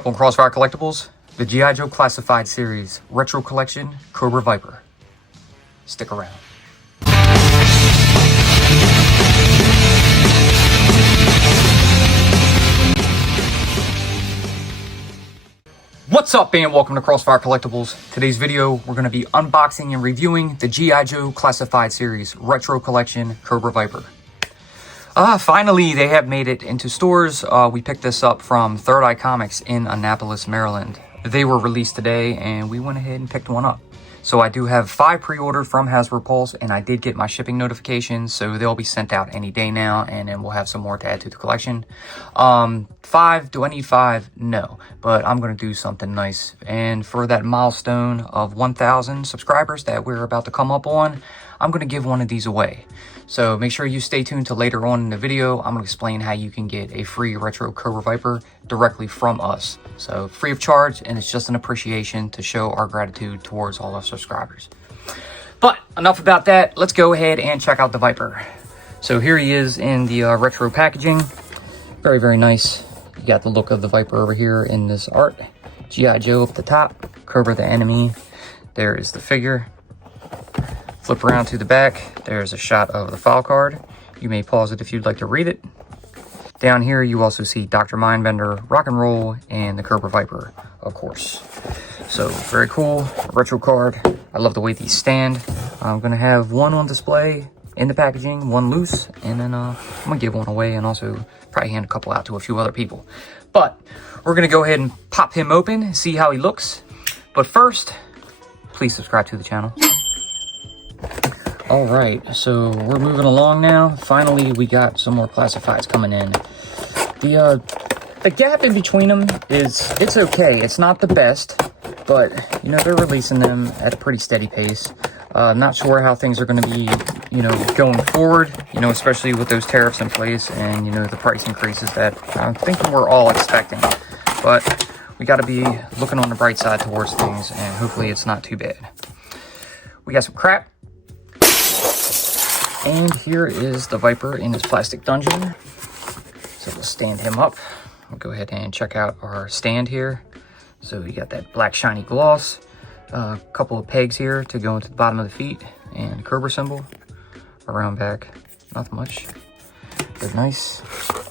up on Crossfire Collectibles? The G.I. Joe Classified Series Retro Collection COBRA VIPER. Stick around. What's up, and welcome to Crossfire Collectibles. Today's video, we're going to be unboxing and reviewing the G.I. Joe Classified Series Retro Collection COBRA VIPER. Finally, they have made it into stores. We picked this up from Third Eye Comics in Annapolis, Maryland. They were released today, and we went ahead and picked one up. So I do have 5 pre-ordered from Hasbro Pulse, and I did get my shipping notifications, so they'll be sent out any day now, and then we'll have some more to add to the collection. 5, do I need 5? No, but I'm going to do something nice. And for that milestone of 1,000 subscribers that we're about to come up on, I'm going to give one of these away. So make sure you stay tuned to later on in the video. I'm going to explain how you can get a free Retro COBRA VIPER directly from us. So free of charge, and it's just an appreciation to show our gratitude towards all our subscribers. But enough about that. Let's go ahead and check out the Viper. So here he is in the retro packaging. Very, very nice. You got the look of the Viper over here in this art. G.I. Joe up the top. Cobra the enemy. There is the figure. Flip around to the back. There's a shot of the file card. You may pause it if you'd like to read it. Down here, you also see Dr. Mindbender, Rock and Roll, and the COBRA VIPER, of course. So, very cool. Retro card. I love the way these stand. I'm going to have one on display in the packaging, one loose, and then I'm going to give one away and also probably hand a couple out to a few other people. But we're going to go ahead and pop him open, see how he looks. But first, please subscribe to the channel. All right, so we're moving along now. Finally, we got some more classifieds coming in. The gap in between them it's okay. It's not the best, but you know, they're releasing them at a pretty steady pace. Not sure how things are going to be, you know, going forward, you know, especially with those tariffs in place and, you know, the price increases that I'm thinking we're all expecting. But we got to be looking on the bright side towards things, and hopefully it's not too bad. We got some crap. And here is the Viper in his plastic dungeon. So we'll stand him up. We'll go ahead and check out our stand here. So you got that black shiny gloss, a couple of pegs here to go into the bottom of the feet, and COBRA symbol around back. Nothing much. But nice.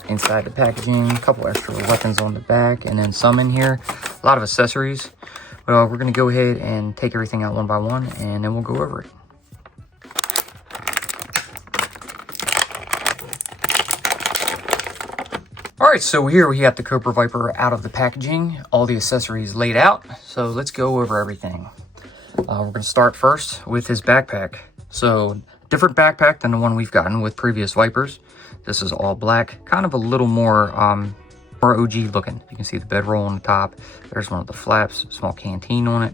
Inside the packaging, a couple extra weapons on the back, and then some in here. A lot of accessories. Well, we're going to go ahead and take everything out one by one, and then we'll go over it. Alright, so here we have the COBRA VIPER out of the packaging, all the accessories laid out, so let's go over everything. We're going to start first with his backpack. So, different backpack than the one we've gotten with previous Vipers. This is all black, kind of a little more OG looking. You can see the bedroll on the top, there's one of the flaps, small canteen on it.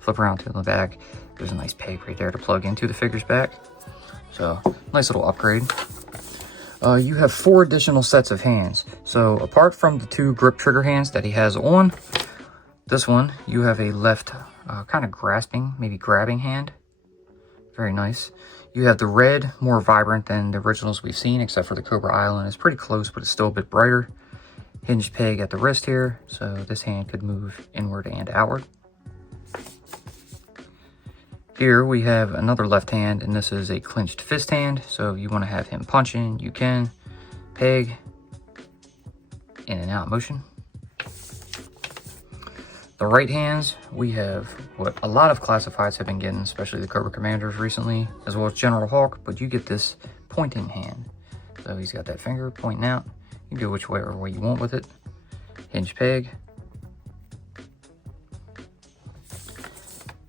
Flip around to the back, there's a nice peg right there to plug into the figure's back. So, nice little upgrade. You have 4 additional sets of hands. So apart from the 2 grip trigger hands that he has on, this one, you have a left kind of grasping, maybe grabbing hand. Very nice. You have the red, more vibrant than the originals we've seen, except for the Cobra Island. It's pretty close, but it's still a bit brighter. Hinged peg at the wrist here, so this hand could move inward and outward. Here we have another left hand, and this is a clenched fist hand. So if you want to have him punching, you can. Peg, in and out motion. The right hands, we have what a lot of classifieds have been getting, especially the Cobra Commanders recently, as well as General Hawk, but you get this pointing hand. So he's got that finger pointing out. You can go which way or way you want with it. Hinge peg.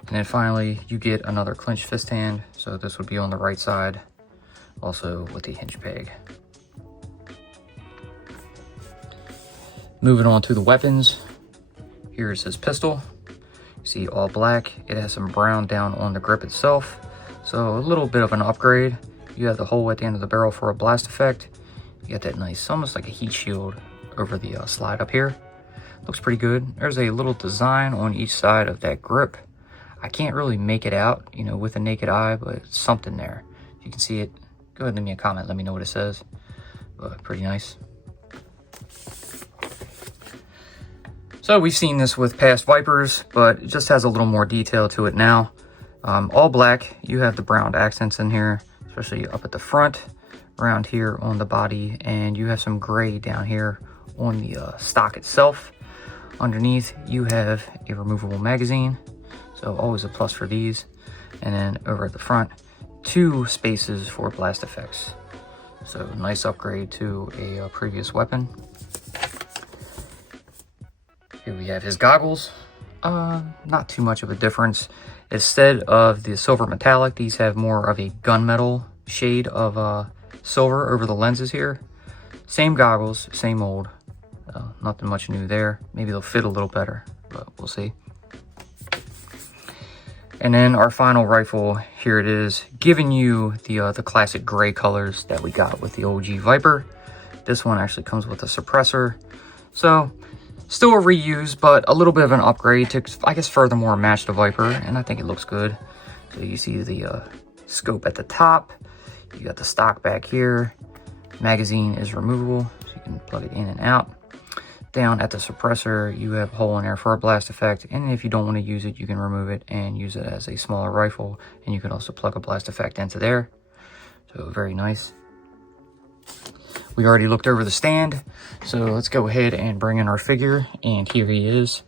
And then finally, you get another clenched fist hand. So this would be on the right side, also with the hinge peg. Moving on to the weapons. Here's his pistol. You see all black. It has some brown down on the grip itself. So a little bit of an upgrade. You have the hole at the end of the barrel for a blast effect. You got that nice, almost like a heat shield over the slide up here. Looks pretty good. There's a little design on each side of that grip. I can't really make it out, you know, with the naked eye, but it's something there. If you can see it, go ahead and leave me a comment. Let me know what it says. But pretty nice. So we've seen this with past Vipers, but it just has a little more detail to it now. All black. You have the brown accents in here, especially up at the front, around here on the body, and you have some gray down here on the stock itself. Underneath, you have a removable magazine, so always a plus for these. And then over at the front, 2 spaces for blast effects. So nice upgrade to a previous weapon. Here we have his goggles. Not too much of a difference. Instead of the silver metallic, these have more of a gunmetal shade of silver over the lenses here. Same goggles, same mold. Nothing much new there. Maybe they'll fit a little better, but we'll see. And then our final rifle, here it is, giving you the classic gray colors that we got with the OG Viper. This one actually comes with a suppressor. So, still a reuse, but a little bit of an upgrade to, I guess, furthermore match the Viper, and I think it looks good. So you see the scope at the top. You got the stock back here. Magazine is removable, so you can plug it in and out. Down at the suppressor, you have a hole in there for a blast effect, and if you don't want to use it, you can remove it and use it as a smaller rifle, and you can also plug a blast effect into there. So very nice. We already looked over the stand, so let's go ahead and bring in our figure, and here he is.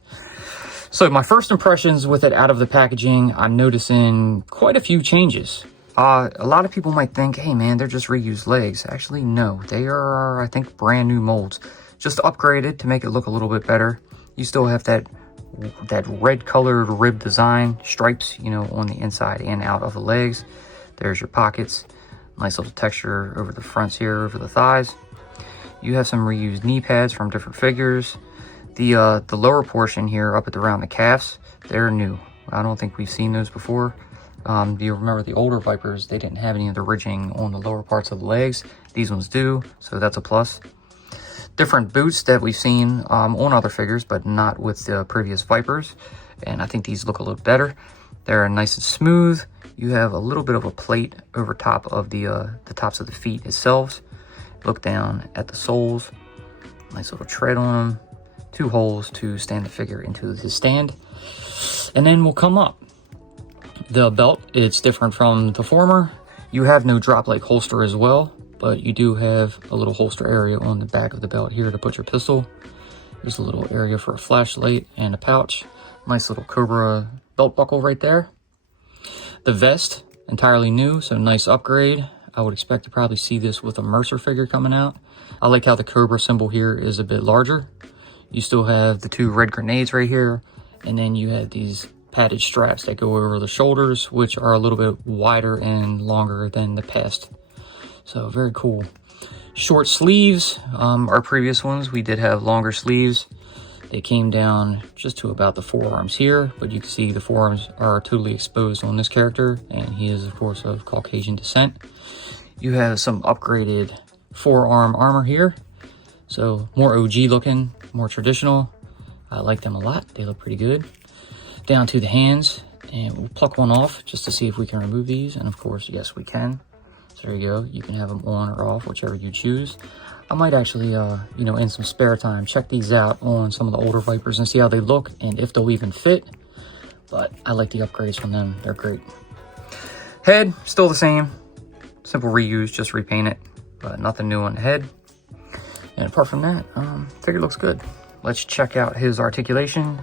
So my first impressions with it out of the packaging, I'm noticing quite a few changes. A lot of people might think, hey man, they're just reused legs. Actually, no, they are, I think, brand new molds. Just upgraded to make it look a little bit better. You still have that red colored rib design, stripes, you know, on the inside and out of the legs. There's your pockets. Nice little texture over the fronts here, over the thighs. You have some reused knee pads from different figures. The lower portion here up at around the calves, they're new. I don't think we've seen those before. Do you remember the older Vipers? They didn't have any of the ridging on the lower parts of the legs. These ones do, so that's a plus. Different boots that we've seen on other figures, but not with the previous Vipers. And I think these look a little better. They're nice and smooth. You have a little bit of a plate over top of the tops of the feet itself. Look down at the soles. Nice little tread on them. 2 holes to stand the figure into the stand. And then we'll come up. The belt, it's different from the former. You have no drop leg holster as well, but you do have a little holster area on the back of the belt here to put your pistol. There's a little area for a flashlight and a pouch. Nice little Cobra belt buckle right there. The vest, entirely new, so nice upgrade. I would expect to probably see this with a Mercer figure coming out. I like how the Cobra symbol here is a bit larger. You still have the 2 red grenades right here, and then you have these padded straps that go over the shoulders, which are a little bit wider and longer than the past. So very cool. Short sleeves. Our previous ones, we did have longer sleeves. They came down just to about the forearms here, but you can see the forearms are totally exposed on this character, and he is, of course, of Caucasian descent. You have some upgraded forearm armor here. So more OG looking, more traditional. I like them a lot. They look pretty good. Down to the hands, and we'll pluck one off just to see if we can remove these. And of course, yes, we can. So there you go. You can have them on or off, whichever you choose. I might actually, you know, in some spare time, check these out on some of the older Vipers and see how they look and if they'll even fit. But I like the upgrades from them. They're great. Head, still the same. Simple reuse, just repaint it. But nothing new on the head. And apart from that, figure looks good. Let's check out his articulation.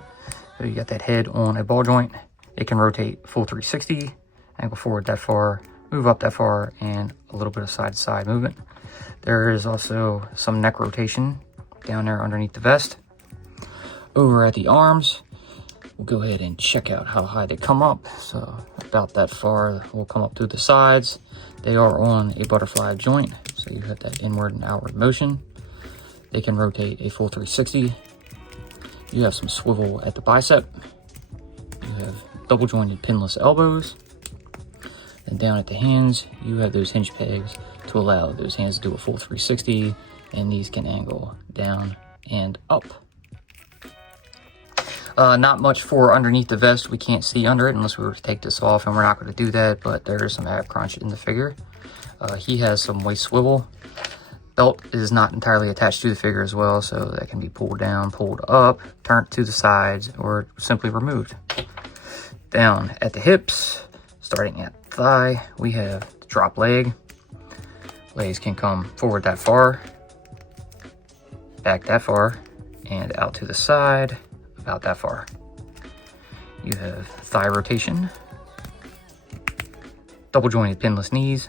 So you got that head on a ball joint. It can rotate full 360, angle forward that far, move up that far, and a little bit of side-to-side movement. There is also some neck rotation down there underneath the vest. Over at the arms, we'll go ahead and check out how high they come up. So about that far will come up through the sides. They are on a butterfly joint, so you have that inward and outward motion. They can rotate a full 360. You have some swivel at the bicep. You have double jointed pinless elbows. And down at the hands, you have those hinge pegs to allow those hands to do a full 360, and these can angle down and up. Not much for underneath the vest. We can't see under it unless we were to take this off, and we're not going to do that, but there is some ab crunch in the figure. He has some waist swivel. Belt is not entirely attached to the figure as well, so that can be pulled down, pulled up, turned to the sides, or simply removed. Down at the hips, starting at thigh, we have the drop leg. Legs can come forward that far, back that far, and out to the side, about that far. You have thigh rotation, double jointed pinless knees,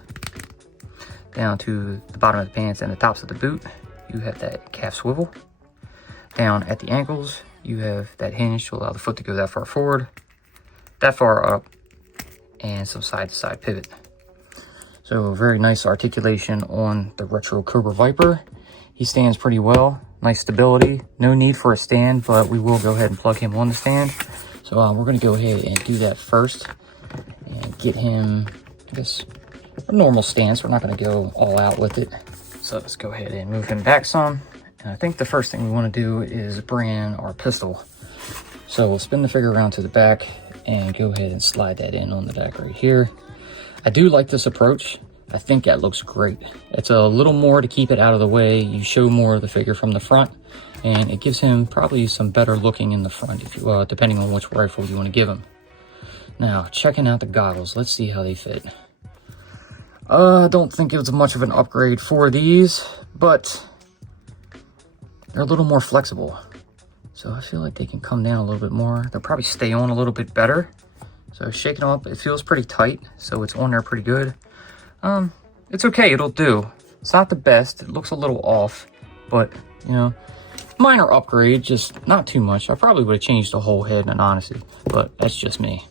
down to the bottom of the pants and the tops of the boot. You have that calf swivel. Down at the ankles, you have that hinge to allow the foot to go that far forward, that far up, and some side to side pivot. So very nice articulation on the Retro Cobra Viper. He stands pretty well, nice stability. No need for a stand, but we will go ahead and plug him on the stand. So we're gonna go ahead and do that first and get him, I guess, a normal stance. We're not gonna go all out with it. So let's go ahead and move him back some. And I think the first thing we wanna do is bring in our pistol. So we'll spin the figure around to the back and go ahead and slide that in on the back right here. I do like this approach. I think that looks great. It's a little more to keep it out of the way. You show more of the figure from the front, and it gives him probably some better looking in the front, if you, depending on which rifle you want to give him. Now, checking out the goggles. Let's see how they fit. I don't think it was much of an upgrade for these, but they're a little more flexible. So I feel like they can come down a little bit more. They'll probably stay on a little bit better. So shaking them up, it feels pretty tight, so it's on there pretty good. It's okay, it'll do. It's not the best, it looks a little off, but, you know, minor upgrade, just not too much. I probably would have changed the whole head in honesty, but that's just me.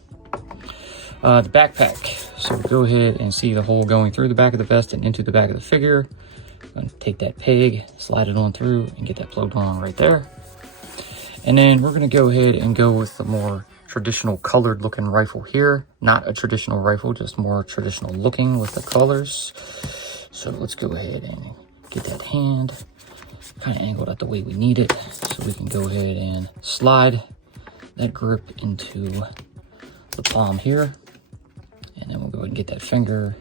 The backpack. So go ahead and see the hole going through the back of the vest and into the back of the figure. I'm gonna take that peg, slide it on through, and get that plugged on right there. And then we're gonna go ahead and go with the more traditional colored looking rifle here. Not a traditional rifle, just more traditional looking with the colors. So let's go ahead and get that hand kind of angled out the way we need it, so we can go ahead and slide that grip into the palm here. And then we'll go ahead and get that finger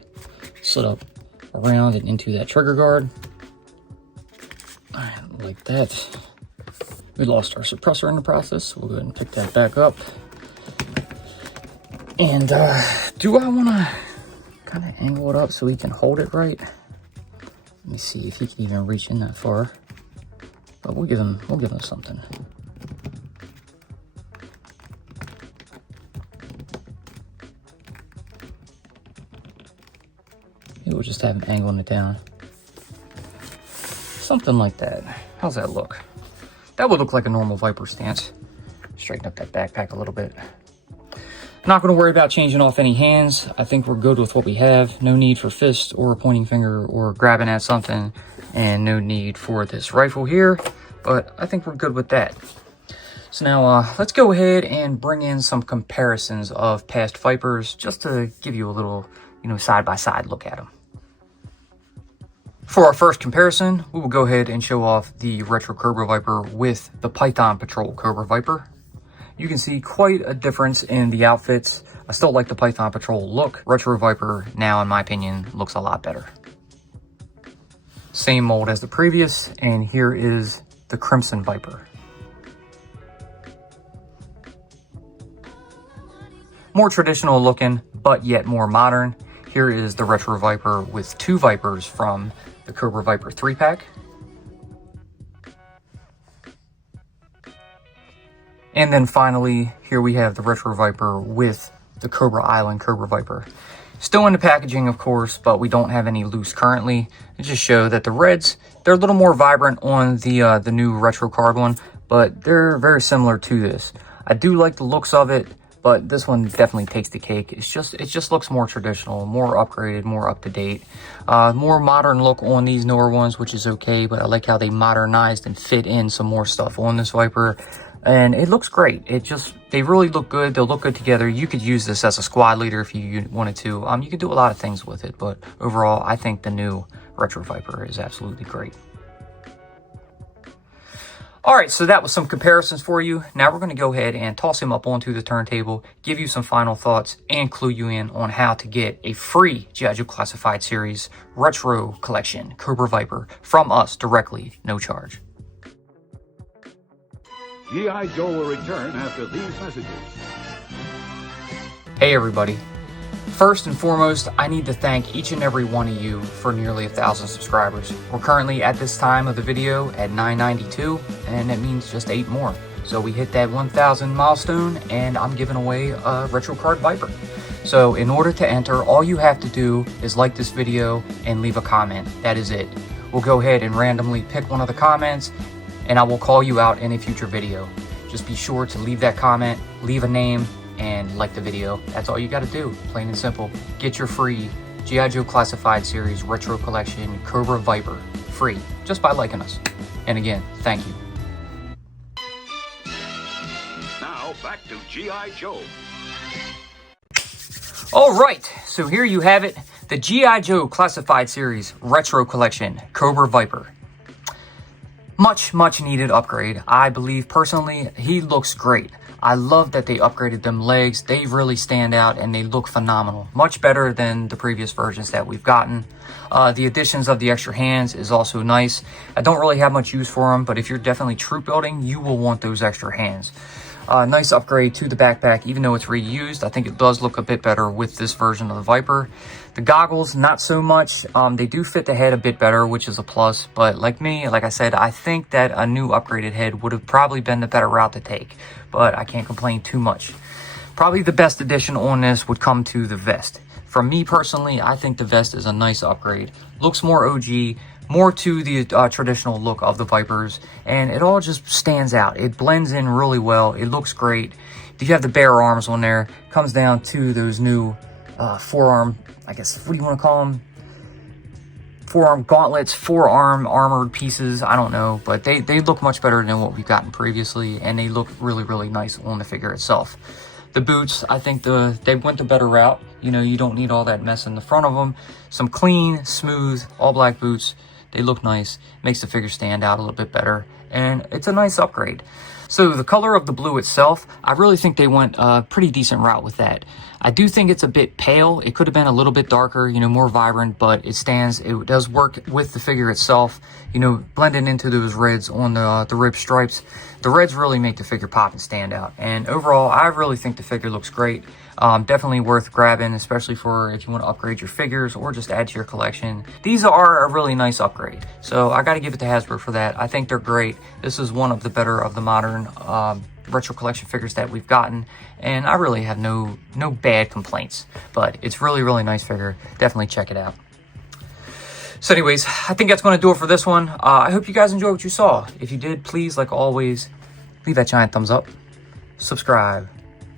slid up around and into that trigger guard. All right, like that. We lost our suppressor in the process, so we'll go ahead and pick that back up. And do I want to kind of angle it up so he can hold it right? Let me see if he can even reach in that far. But we'll give him something. Maybe we'll just have him angling it down. Something like that. How's that look? That would look like a normal Viper stance. Straighten up that backpack a little bit. Not going to worry about changing off any hands. I think we're good with what we have. No need for fist or a pointing finger or grabbing at something. And no need for this rifle here. But I think we're good with that. So now let's go ahead and bring in some comparisons of past Vipers, just to give you a little, side-by-side look at them. For our first comparison, we will go ahead and show off the Retro Cobra Viper with the Python Patrol Cobra Viper. You can see quite a difference in the outfits. I still like the Python Patrol look. Retro Viper now, in my opinion, looks a lot better. Same mold as the previous, and here is the Crimson Viper. More traditional looking, but yet more modern. Here is the Retro Viper with two Vipers from the Cobra Viper 3-pack. And then finally, here we have the Retro Viper with the Cobra Island Cobra Viper. Still in the packaging, of course, but we don't have any loose currently. It just shows that the reds, they're a little more vibrant on the new Retro card one, but they're very similar to this. I do like the looks of it, but this one definitely takes the cake. It just looks more traditional, more upgraded, more up to date, more modern look on these newer ones, which is okay. But I like how they modernized and fit in some more stuff on this Viper. And it looks great. They really look good. They'll look good together. You could use this as a squad leader if you wanted to. You could do a lot of things with it, but overall, I think the new Retro Viper is absolutely great. All right, so that was some comparisons for you. Now we're going to go ahead and toss him up onto the turntable, give you some final thoughts, and clue you in on how to get a free G.I. Joe Classified Series Retro Collection Cobra Viper from us directly, no charge. G.I. Joe will return after these messages. Hey everybody. First and foremost, I need to thank each and every one of you for nearly 1,000 subscribers. We're currently at this time of the video at 992, and that means just 8 more. So we hit that 1,000 milestone, and I'm giving away a Retro Card Viper. So in order to enter, all you have to do is like this video and leave a comment. That is it. We'll go ahead and randomly pick one of the comments, and I will call you out in a future video. Just be sure to leave that comment, leave a name, and like the video. That's all you got to do, plain and simple. Get your free G.I. Joe Classified Series Retro Collection Cobra Viper free just by liking us. And again, thank you. Now back to G.I. Joe. All right, so here you have it, the G.I. Joe Classified Series Retro Collection Cobra Viper. Much needed upgrade. I believe personally he looks great. I love that they upgraded them legs. They really stand out and they look phenomenal. Much better than the previous versions that we've gotten. The additions of the extra hands is also nice. I don't really have much use for them, but if you're definitely troop building, you will want those extra hands. Nice upgrade to the backpack, even though it's reused. I think it does look a bit better with this version of the Viper. The goggles, not so much. They do fit the head a bit better, which is a plus. But like me, like I said, I think that a new upgraded head would have probably been the better route to take. But I can't complain too much. Probably the best addition on this would come to the vest. For me personally, I think the vest is a nice upgrade. Looks more OG, more to the traditional look of the Vipers, and it all just stands out. It blends in really well. It looks great. You have the bare arms on there. Comes down to those new forearm, I guess, what do you want to call them? Forearm gauntlets, forearm armored pieces, I don't know, but they look much better than what we've gotten previously, and they look really nice on the figure itself. The boots, I think they went the better route. You know, you don't need all that mess in the front of them. Some clean, smooth, all black boots. They look nice, makes the figure stand out a little bit better, and it's a nice upgrade. So the color of the blue itself, I really think they went a pretty decent route with that. I do think it's a bit pale. It could have been a little bit darker, you know, more vibrant, but it does work with the figure itself, you know, blending into those reds on the rib stripes. The reds really make the figure pop and stand out. And overall, I really think the figure looks great. Definitely worth grabbing, especially for if you want to upgrade your figures or just add to your collection. These are a really nice upgrade. So I got to give it to Hasbro for that. I think they're great. This is one of the better of the modern retro collection figures that we've gotten, and I really have no bad complaints. But it's really nice figure. Definitely check it out. So anyways, I think that's going to do it for this one. I hope you guys enjoyed what you saw. If you did, please, like always, leave that giant thumbs up, subscribe,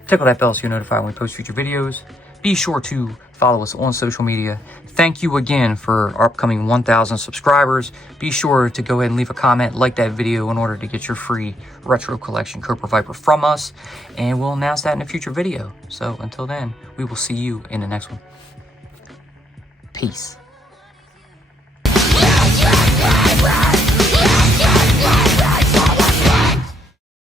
tickle that bell so you're notified when we post future videos. Be sure to follow us on social media. Thank you again for our upcoming 1,000 subscribers. Be sure to go ahead and leave a comment, like that video in order to get your free Retro Collection Cobra Viper from us. And we'll announce that in a future video. So until then, we will see you in the next one. Peace.